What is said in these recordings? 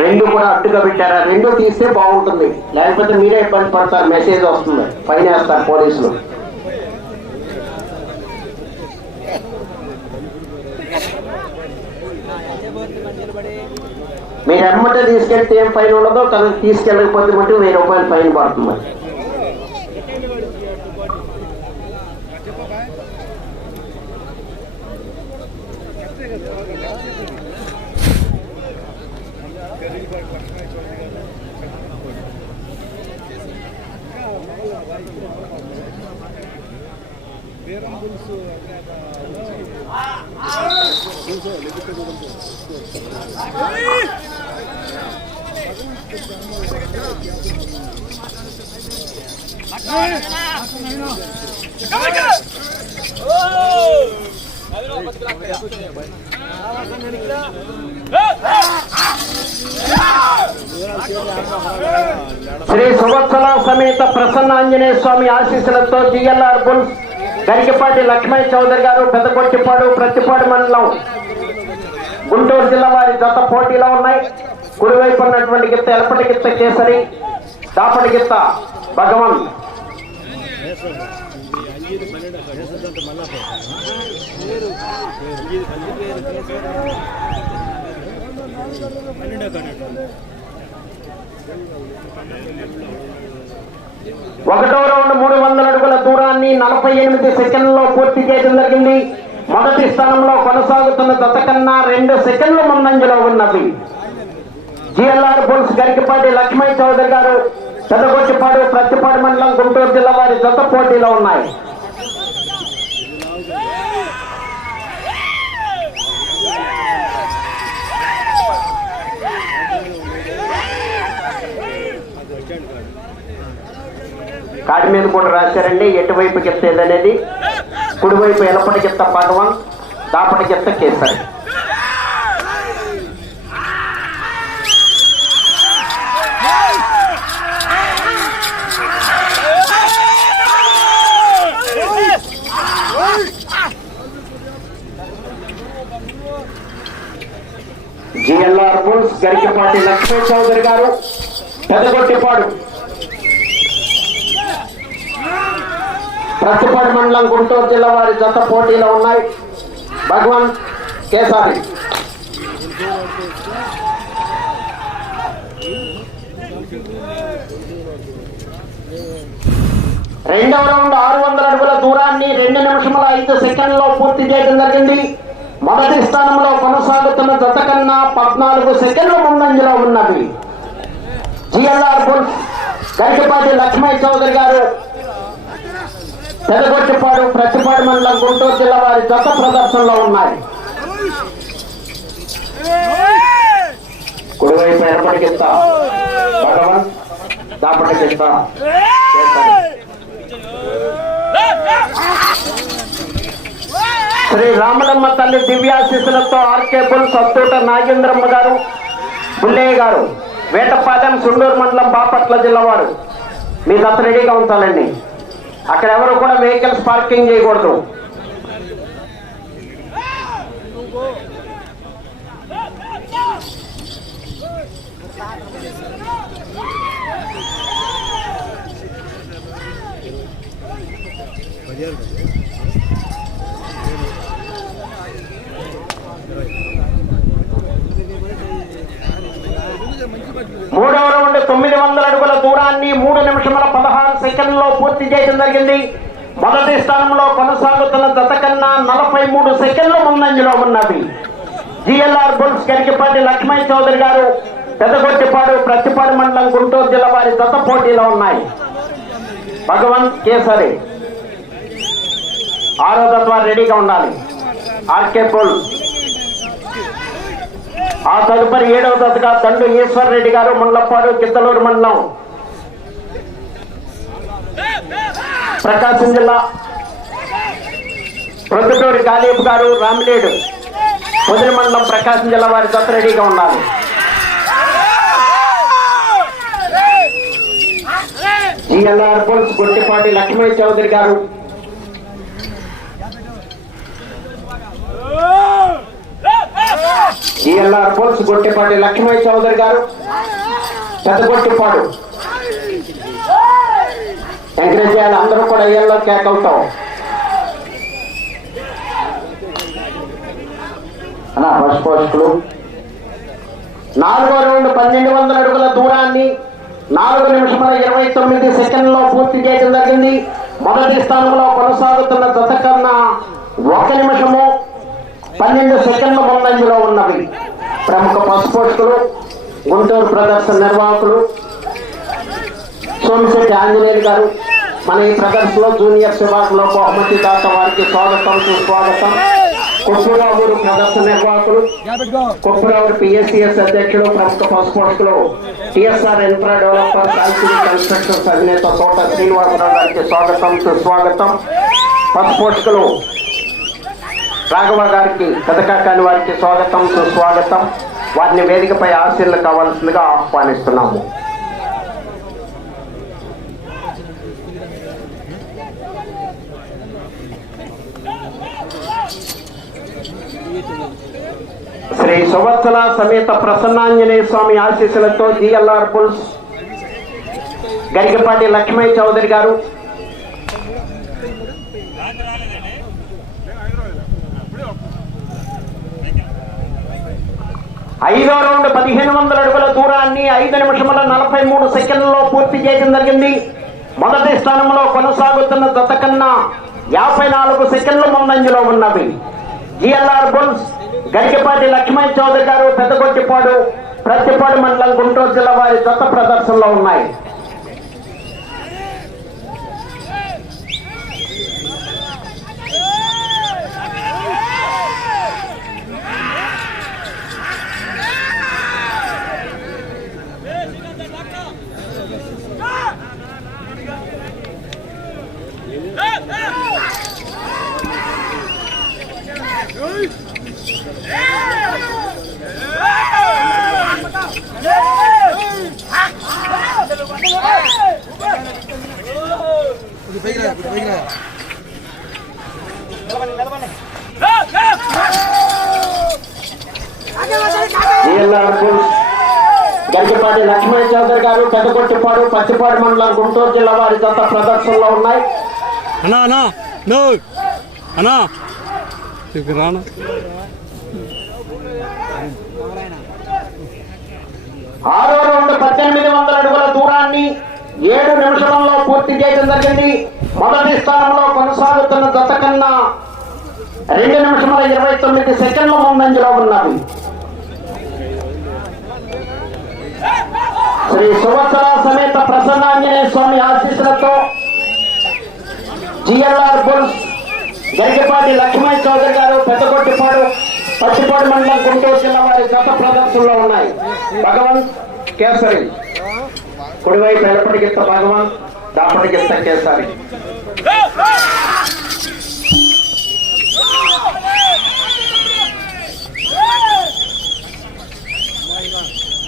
రెండు కూడా అడ్డుగా పెట్టారా? రెండు తీస్తే బాగుంటుంది. లేకపోతే మీరే ఇబ్బంది పడతారు మెసేజ్ వస్తుంది. పైన వేస్తారు పోలీసులు. మీరు ఎమ్మటే తీసుకెళ్తే ఏం ఫైన్ ఉండదో కానీ తీసుకెళ్ళకపోతే మట్టి వెయ్యి రూపాయలు ఫైన్ పడుతుంది శ్రీ సువత్సల సమేత ప్రసన్న ఆంజనేయ స్వామి ఆశీస్సులతో జిఎల్ఆర్ బుల్స్ గరికపాటి లక్ష్మయ్య చౌదరి గారు పెద్దకొట్టిపాడు ప్రతిపాడు మండలం గుంటూరు జిల్లా వారి జత పోటీలో ఉన్నాయి. కుడివైపు ఉన్నటువంటి గిత్త ఎలపటి గిత్త కేసరి దాపటి గిత్త భగవన్ ఒకటో రౌండ్ మూడు వందల అడుగుల దూరాన్ని నలభై ఎనిమిది సెకండ్లలో పూర్తి చేయడం జరిగింది. మొదటి స్థానంలో కొనసాగుతున్న దత కన్నా రెండు సెకండ్ల ముందంజలో ఉన్నవి. జిఎల్ఆర్ బుల్స్ గరికపాటి లక్ష్మయ్య చౌదరి గారు పెదగొట్టిపాడు ప్రత్తిపాడు మండలం గుంటూరు జిల్లా వారి జత పోటీలో ఉన్నాయి. కాటి మీద కూడా రాశారండి. ఎటువైపు గిత్త అనేది కుడివైపు ఎలపటి చెత్త పగవన్ దాపటి చెత్త కేసరి. జిఎల్ఆర్ బుల్స్ గరికపాటి లక్ష్మీ చౌదరి గారు పెద్దగొట్టిపాడు ప్రతిపాడు మండలం గుంటూరు జిల్లా వారి జత పోటీలో ఉన్నాయి. భగవాన్ కేసారి. రెండవ రౌండ్ ఆరు వందల అడుగుల దూరాన్ని రెండు నిమిషముల ఐదు సెకండ్లో పూర్తి చేయడం జరిగింది. మొదటి స్థానంలో కొనసాగుతున్న జత కన్నా పద్నాలుగు సెకండ్ల ముందంజలో ఉన్నది. జిఎల్ఆర్ బుల్స్ గరికపాటి లక్ష్మయ్య చౌదరి గారు పెదగొట్టిపాడు ప్రతిపాడు మండలం గుంటూరు జిల్లా వారి జత ప్రదర్శనలో ఉన్నాయి. కుడివైపు ఎడపడికిస్తా భగవన్ దాపటికిస్తా శ్రీ రామలమ్మ తల్లి దివ్యాశీస్సులతో ఆర్కేబుల్ సత్తూట నాగేంద్రమ్మ గారు బుల్లయ్య గారు వేటపాలెం గుండూరు మండలం బాపట్ల జిల్లా వారు. మీ దత్త రెడీగా ఉంచాలండి అక్కడ ఎవరు కూడా వెహికల్స్ పార్కింగ్ చేయకూడదు. మూడవ రౌండ్ తొమ్మిది వందల అడుగుల దూరాన్ని మూడు నిమిషముల పదహారు సెకండ్లో పూర్తి చేయడం జరిగింది. మొదటి స్థానంలో కొనసాగుతున్న జత కన్నా నలభై మూడు సెకండ్ల ముందంజలో ఉన్నది. జిఎల్ఆర్ బుల్స్ కరికిపాటి లక్ష్మణ్ చౌదరి గారు పెదగొట్టిపాడు ప్రతిపాడు మండలం గుంటూరు జిల్లా వారి జత పోటీలో ఉన్నాయి. భగవంత్ కేసరి ఆరో తత్వ రెడీగా ఉండాలి. ఆర్కే బుల్ ఆ తదుపరి ఏడవ దశగా తండ్రి ఈశ్వర్ రెడ్డి గారు ముళ్ళపాడు కిద్దలూరు మండలం. ప్రకాశం జిల్లా ప్రొద్దుటూరి కాళీపు గారు రామిలేడు పొదిలి మండలం ప్రకాశం జిల్లా వారి దశ రెడీగా ఉండాలి. GLR bulls Guddipati Lakshmi Chowdary garu GLR bulls Gottipati Lakshmaiah Chowdary garu. Peddagottipadu encourage చేయాలి అందరూ కూడా ఏళ్ళలో కేక్ అవుతాం. అలా ఫస్ట్ పోస్టులు నాలుగో రౌండ్ పన్నెండు వందల అడుగుల దూరాన్ని నాలుగు నిమిషముల ఇరవై తొమ్మిది సెకండ్లో పూర్తి చేయడం జరిగింది. మొదటి స్థానంలో కొనసాగుతున్న జత కన్నా ఒక నిమిషము పన్నెండు సెకండ్ల ముందంజలో ఉన్నవి. ప్రముఖ పసుపోషకులు గుంటూరు ప్రదర్శన నిర్వాహకులు సోమిశెట్టి ఆంజనేయులు గారు. మన ఈ ప్రదర్శనలో జూనియర్ విభాగంలో బహుమతి దాత వారికి స్వాగతం సుస్వాగతం. కొప్పురావురు ప్రదర్శన నిర్వాహకులు కొప్పురావురు పిఎస్సిఎస్ అధ్యక్షులు ప్రముఖ పసుపోషకులు టిఎస్ఆర్ ఇన్ఫ్రా డెవలపర్ కాల్సిటీ కన్స్ట్రక్షన్స్ అధినేత తోట శ్రీనివాసరావు గారికి స్వాగతం సుస్వాగతం. పసుపోషకులు రాఘవ గారికి కథకాకాని వారికి స్వాగతం సుస్వాగతం. వారిని వేదికపై ఆశీర్లు కావాల్సిందిగా ఆహ్వానిస్తున్నాము. శ్రీ సువత్సల సమేత ప్రసన్నాంజనేయ స్వామి ఆశీస్సులతో జిఎల్ఆర్ బుల్స్ గరికపాటి లక్ష్మయ్య చౌదరి గారు ఐదో రౌండ్ పదిహేను వందల అడుగుల దూరాన్ని ఐదు నిమిషముల నలభై మూడు సెకండ్లలో పూర్తి చేయడం జరిగింది. మొదటి స్థానంలో కొనసాగుతున్న జత కన్నా యాభై నాలుగు సెకండ్ల ముందంజలో ఉన్నవి. జిఎల్ఆర్ బుల్స్ గరికపాటి లక్ష్మణ్ చౌదరి గారు పెద్దగొట్టిపాడు ప్రతిపాడు మండలం గుంటూరు జిల్లా వారి జత ప్రదర్శనలో ఉన్నాయి జిఎల్ఆర్ బుల్స్ గరికపాటి లక్ష్మణ్ చౌదరి గారు పెద్దగొట్టిపాడు పచ్చిపాడు మండలం గుంటూరు జిల్లా వారి జత ప్రదర్శనలో ఉన్నాయి. అన్నా అన్నా నో. అన్నా. రానా ఆరో రౌండ్ పద్దెనిమిది వందల అడుగుల దూరాన్ని ఏడు నిమిషంలో పూర్తి చేయడం జరిగింది. మొదటి స్థానంలో కొనసాగుతున్న జత కన్నా రెండు నిమిషముల ఇరవై తొమ్మిది సెకండ్ల ముందంజలో ఉన్నవి శ్రీ సువత్సర సమేత ప్రసన్నాంజనేయ స్వామి ఆశీస్సులతో జిఎల్ఆర్ బుల్స్ గరికపాటి లక్ష్మణ్ చౌదరి గారు పెద్దగొట్టిపాడు పచ్చిపాడు మండలం గుంటూరు జిల్లా వారి గత ప్రదర్శనలో ఉన్నాయి. భగవంత్ కేసరి. కుడివైపు ఎలపటికిత్త భగవంత్ దాపటికిత్త కేసరి.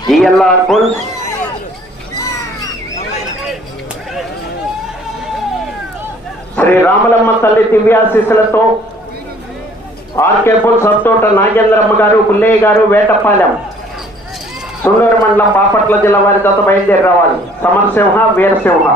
జిఎల్ఆర్ బుల్స్ శ్రీ రామలమ్మ తల్లి దివ్యాశీస్సులతో ఆర్కేపుల్ సత్తోట నాగేంద్రమ్మ గారు పుల్లయ్య గారు వేటపాలెం సుండూరు మండలం బాపట్ల జిల్లా వారి దత బయలుదేరి రావాలి సమరసింహ వీరసింహ.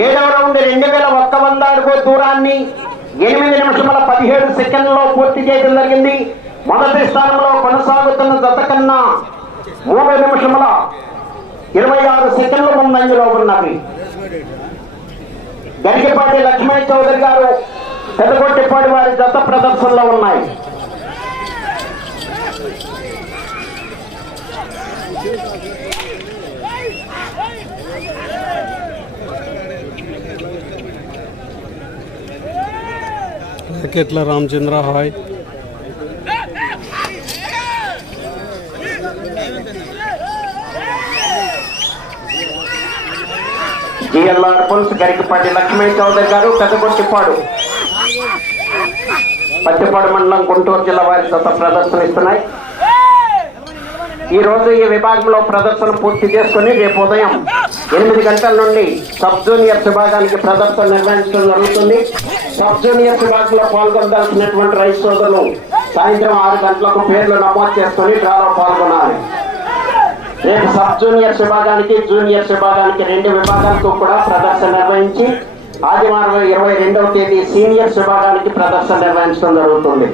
ఏడవ రౌండ్ రెండు వేల ఒక్క వంద అడుగు దూరాన్ని ఎనిమిది నిమిషముల పదిహేడు సెకండ్లలో పూర్తి చేయడం జరిగింది. మొదటి స్థానంలో కొనసాగుతున్న జత కన్నా మూడు నిమిషముల ఇరవై ఆరు సెకండ్ల ముందంజలో ఉన్నవి. గరికపాటి లక్ష్మణ్ చౌదరి గారు పెద్దగొట్టిపాటి వారి జత ప్రదర్శనలో ఉన్నాయి. ఎట్లా రామచంద్ర హాయ్. డిఎల్ఆర్ పులుసు గరికపాటి లక్ష్మీ చౌదరి గారు పెద్దగొట్టిపాడు పత్తిపాడు మండలం గుంటూరు జిల్లా వారి జత ప్రదర్శన ఇస్తున్నాయి. ఈ రోజు ఈ విభాగంలో ప్రదర్శన పూర్తి చేసుకుని రేపు ఉదయం ఎనిమిది గంటల నుండి సబ్ జూనియర్స్ విభాగానికి ప్రదర్శన నిర్వహించడం జరుగుతుంది. సబ్ జూనియర్స్ విభాగంలో పాల్గొనాల్సినటువంటి రైతు సోదరులు సాయంత్రం ఆరు గంటలకు పేర్లు నమోదు చేసుకుని డ్రాలో పాల్గొనాలి. రేపు సబ్ జూనియర్స్ విభాగానికి జూనియర్స్ విభాగానికి రెండు విభాగాలకు కూడా ప్రదర్శన నిర్వహించి ఆదివారం ఇరవై రెండవ తేదీ సీనియర్స్ విభాగానికి ప్రదర్శన నిర్వహించడం జరుగుతుంది.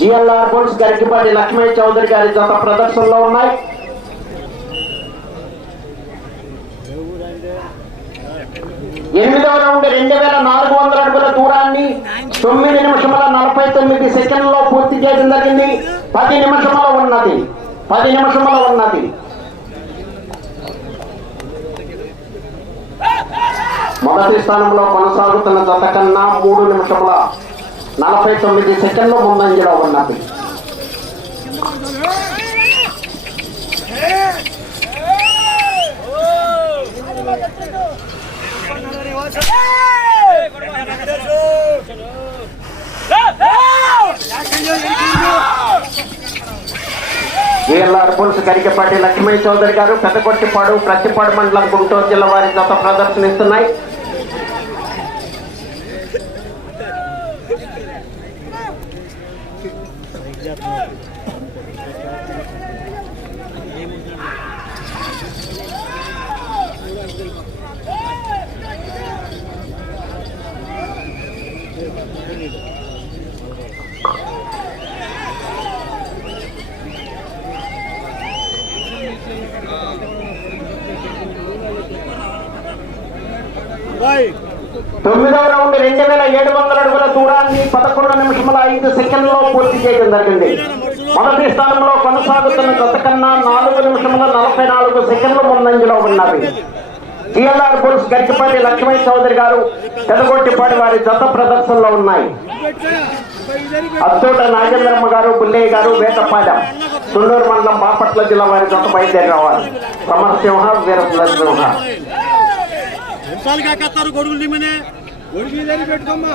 జిఎల్ఆర్ బోల్స్ గరికిపాటి లక్ష్మీ చౌదరి గారి జత ప్రదర్శనలో ఉన్నాయి. ఎనిమిదవ రౌండ్ రెండు వేల నాలుగు వందల అడుగుల దూరాన్ని తొమ్మిది నిమిషముల నలభై తొమ్మిది సెకండ్లలో పూర్తి చేయడం జరిగింది. పది నిమిషముల ఉన్నది. పది నిమిషముల ఉన్నది. మొదటి స్థానంలో కొనసాగుతున్న జత కన్నా మూడు నిమిషముల నలభై తొమ్మిది సెకండ్లు ముందంజలో ఉన్నది. వీఎల్ఆర్ పులుసు కరికపాటి లక్ష్మయ్య చౌదరి గారు పెద్దకొట్టిపాడు ప్రతిపాడు మండలం గుంటూరు జిల్లా వారి జత ప్రదర్శనిస్తున్నాయి. తొమ్మిదవ రౌండ్ రెండు వేల ఏడు వందల అడుగుల దూరాన్ని పదకొండు నిమిషముల ఐదు సెకండ్లలో పూర్తి చేయడం జరిగింది. మొదటి స్థానంలో కొనసాగుతున్న జత కన్నా నాలుగు నిమిషముల నలభై నాలుగు సెకండ్లు ముందంజలో ఉన్నవి. జిఎల్ఆర్ బుల్స్ గట్టిపాటి లక్ష్మణ్ చౌదరి గారు తెలగొట్టిపాటి వారి జత ప్రదర్శనలో ఉన్నాయి. అత్తోట నాగేంద్రమ్మ గారు బుల్లయ్య గారు వేటపాలెం తుండూరు మండలం బాపట్ల జిల్లా వారి జత బయలుదేరి రావాలి సమరసింహ వీరసింహ ఇదని పెట్టుకోమ్మా.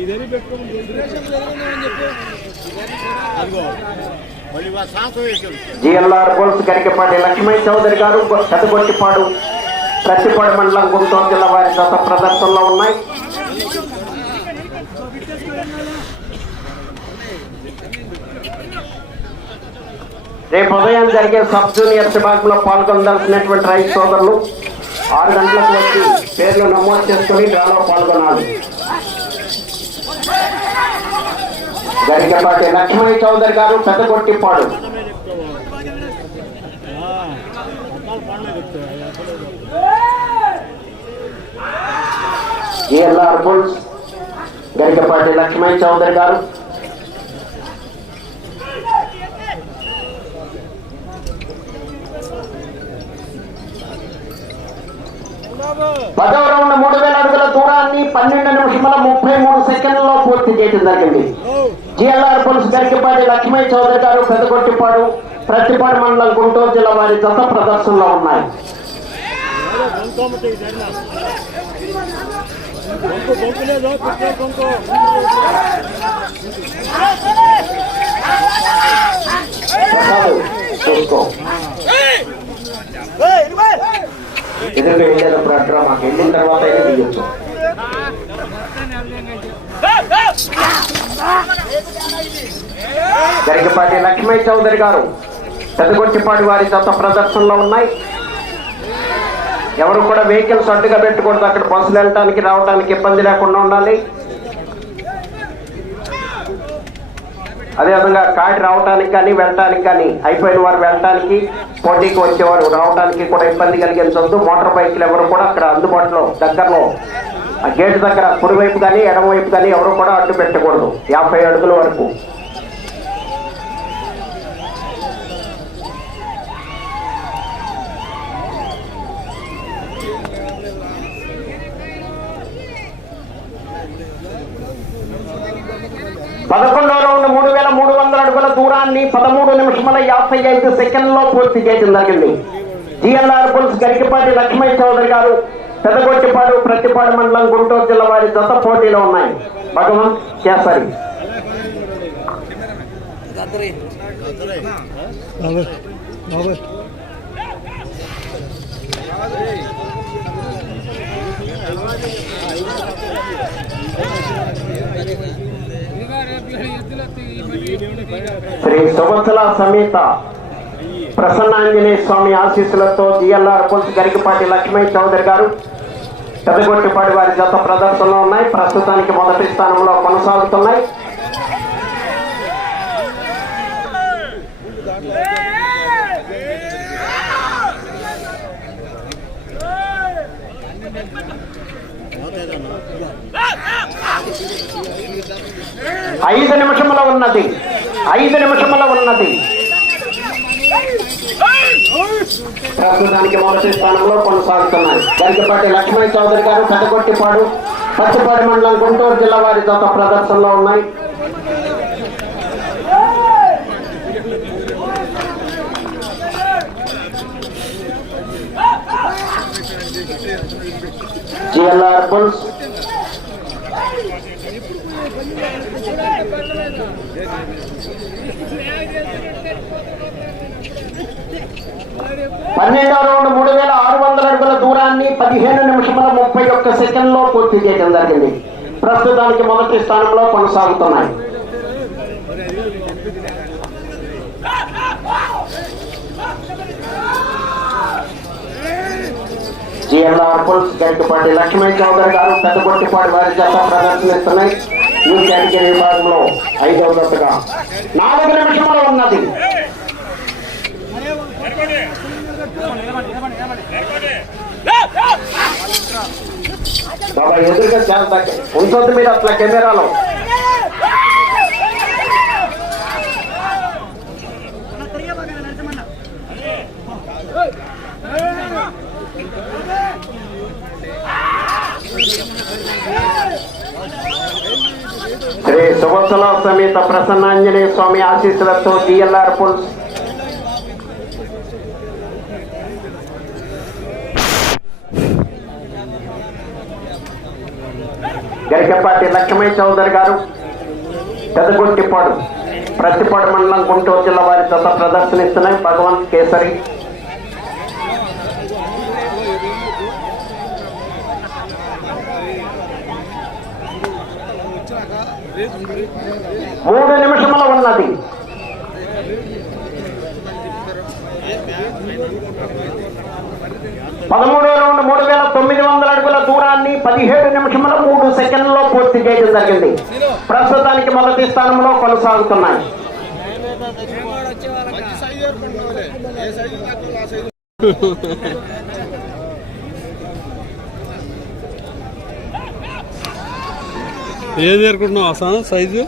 ఇదని జిఎల్ఆర్ బోల్స్ గరికపాటి లక్ష్మణ్ చౌదరి గారు పెదగొట్టిపాడు ప్రతిపాడు మండలం గుంటూరు జిల్లా వారి జత ప్రదర్శనలో ఉన్నాయి. రేపు ఉదయం జరిగే సబ్ జూనియర్ విభాగంలో పాల్గొనదలసినటువంటి రైతు సోదరులు ఆరు గంటలకు వచ్చి పేర్లు నమోదు చేసుకుని డ్రాలో పాల్గొనాలి. Garikapati Lakshmani Chowdary garu Pedda కొట్టిప్పాడు ALR bulls Garikapati Laxman Chowdary garu. పదవ రౌండ్ మూడు వేల అడుగుల దూరాన్ని పన్నెండు నిమిషముల ముప్పై మూడు సెకండ్లలో పూర్తి చేయడం జరిగింది జిఎల్ఆర్ పోలీస్ గరికపాటి లక్ష్మయ్య చౌదరి గారు పెదగొట్టిపాడు ప్రతిపాడు మండలం గుంటూరు జిల్లా వారి జత ప్రదర్శనలో ఉన్నాయి. చూసుకో. ఎందుకంటే వెళ్ళేటప్పుడు అంటారా మాకు వెళ్ళిన తర్వాత అయితే దిగొచ్చు గరికపాటి లక్ష్మయ్య చౌదరి గారు పెద్దగొట్టిపాటి వారి జత ప్రదర్శనలో ఉన్నాయి. ఎవరు కూడా వెహికల్స్ అడ్డుగా పెట్టకూడదు అక్కడ బస్సులు వెళ్ళటానికి రావడానికి ఇబ్బంది లేకుండా ఉండాలి. అదేవిధంగా కాడి రావడానికి కానీ వెళ్ళటానికి కానీ అయిపోయిన వారు వెళ్ళటానికి పోటీకి వచ్చేవారు రావడానికి కూడా ఇబ్బంది కలిగించవద్దు మోటార్ బైక్లు ఎవరు కూడా అక్కడ అందుబాటులో దగ్గరలో ఆ గేట్ దగ్గర కుడివైపు కానీ ఎడమవైపు కానీ ఎవరు కూడా అడ్డు పెట్టకూడదు. యాభై అడుగుల వరకు. పదకొండు రౌండ్ మూడు వేల మూడు వందల అడుగుల దూరాన్ని పదమూడు నిమిషముల యాభై ఐదు సెకండ్లో పూర్తి చేయడం జరిగింది. జిఎల్ఆర్ పుల్స్ గరికపాటి లక్ష్మయ్య చౌదరి గారు పెదగొట్టిపాడు ప్రతిపాడు మండలం గుంటూరు జిల్లా వారి జత పోటీలో ఉన్నాయి. భగవంత్ కేసరి శ్రీ సువత్సల సమేత ప్రసన్నాంజనేయ స్వామి ఆశీస్సులతో జిఎల్ఆర్ పుల్స్ గరికపాటి లక్ష్మణ్ చౌదరి గారు పెద్దగొట్టిపాటి వారి జత ప్రదర్శనలో ఉన్నాయి. ప్రస్తుతానికి మొదటి స్థానంలో కొనసాగుతున్నాయి. ఐదు నిమిషంలో ఉన్నది. ఐదు నిమిషముల ఉన్నది. ప్రస్తుతానికి మొదటి స్థానంలో కొనసాగుతున్నాయి. గరికపాటి లక్ష్మణ్ చౌదరి గారు పెద్దగొట్టిపాడు పచ్చిపాడు మండలం గుంటూరు జిల్లా వారి జత ప్రదర్శనలో ఉన్నాయి. GLR bulls. పన్నెండో రౌండ్ మూడు వేల ఆరు వందల అడుగుల దూరాన్ని పదిహేను నిమిషముల ముప్పై ఒక్క సెకండ్లో పూర్తి చేయడం జరిగింది. ప్రస్తుతానికి మొదటి స్థానంలో కొనసాగుతున్నాయి. జిఎల్ఆర్ పుల్స్ గరికపాటి లక్ష్మీ చౌదరి గారు పెద్దగొట్టిపాటి వారి జత ప్రదర్శనిస్తున్నాయి. ఈ కేటగిరీ విభాగంలో ఐదవ జతగా నాలుగు నిమిషంలో ఉన్నది. బాబా ఎదురుగా చేస్తా ఉంటుంది మీరు అట్లా కెమెరాలో. శ్రీ సమేత ప్రసన్నాంజనేయ స్వామి ఆశీస్సులతో జిఎల్ఆర్ పుల్. గరికపాటి లక్ష్మయ్య చౌదరి గారు పెదగొట్టిపాడు ప్రతిపాడు మండలం గుంటూరు జిల్లా వారి జత ప్రదర్శనిస్తున్నాయి. భగవంత్ కేసరి మూడు నిమిషముల ఉన్నది. పదమూడో రౌండ్ మూడు వేల తొమ్మిది వందల అడుగుల దూరాన్ని పదిహేడు నిమిషముల మూడు సెకండ్లలో పూర్తి చేయడం జరిగింది. ప్రస్తుతానికి మొదటి స్థానంలో కొనసాగుతున్నాయి. ఏది ఏరుకుంటున్నావు అసలు? సైజు?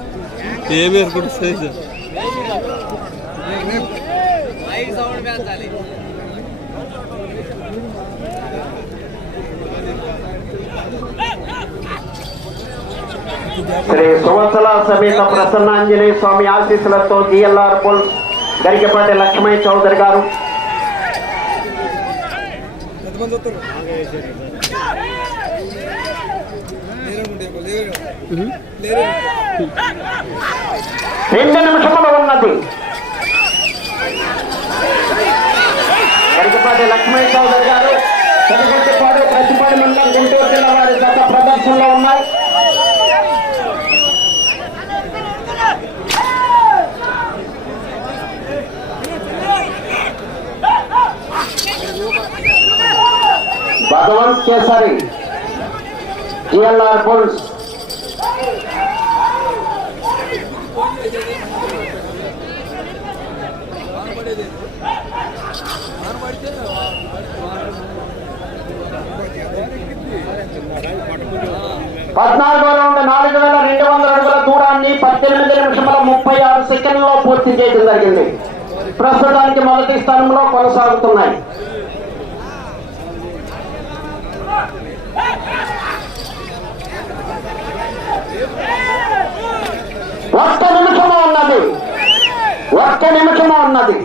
ఏమి ఏరుకుంటు సైజు శ్రీ సువత్సల సమేత ప్రసన్నాంజనేయ స్వామి ఆశీస్సులతో జిఎల్ఆర్ పుల్ గరికపాటి లక్ష్మయ్య చౌదరి గారు. రెండు నిమిషములు ఉన్నది గరికపాటి లక్ష్మయ్య చౌదరి గారు పెద్దగొట్టిపాడు ప్రతిపాటి మండలం గుంటూరు జిల్లా వారి గత ప్రదర్శనలో ఉన్నాయి. Bhagavanth Kesari GLR bulls. పద్నాలుగో రౌండ్ నాలుగు వేల రెండు వందల అడుగుల దూరాన్ని పద్దెనిమిది నిమిషముల ముప్పై ఆరు సెకండ్లో పూర్తి చేయడం జరిగింది. ప్రస్తుతానికి మొదటి స్థానంలో కొనసాగుతున్నాయి. ఒక్క నిమిషము ఉన్నది. ఒక్క నిమిషము ఉన్నది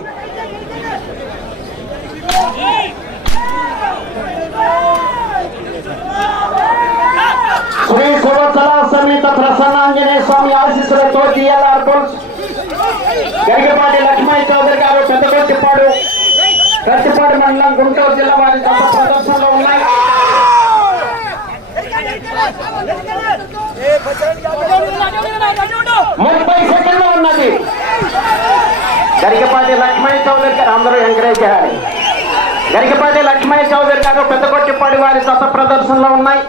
శ్రీ సువత్సల సమేత ప్రసన్నాంజనేయ స్వామి ఆశీస్సులతో జిఎల్ఆర్ గరికపాటి లక్ష్మయ్య చౌదరి గారు పెద్ద కొట్టిపాడు మండలం గుంటూరు జిల్లా వారి ప్రదర్శనలో ఉన్నాయి. ముప్పై సెకండ్లు ఉన్నది. గరికపాటి లక్ష్మయ్య చౌదరి గారు అందరూ ఎంకరేజ్ చేయాలి. గరికపాటి లక్ష్మయ్య చౌదరి గారు పెద్ద కొట్టిపాడి వారి సత ప్రదర్శనలో ఉన్నాయి.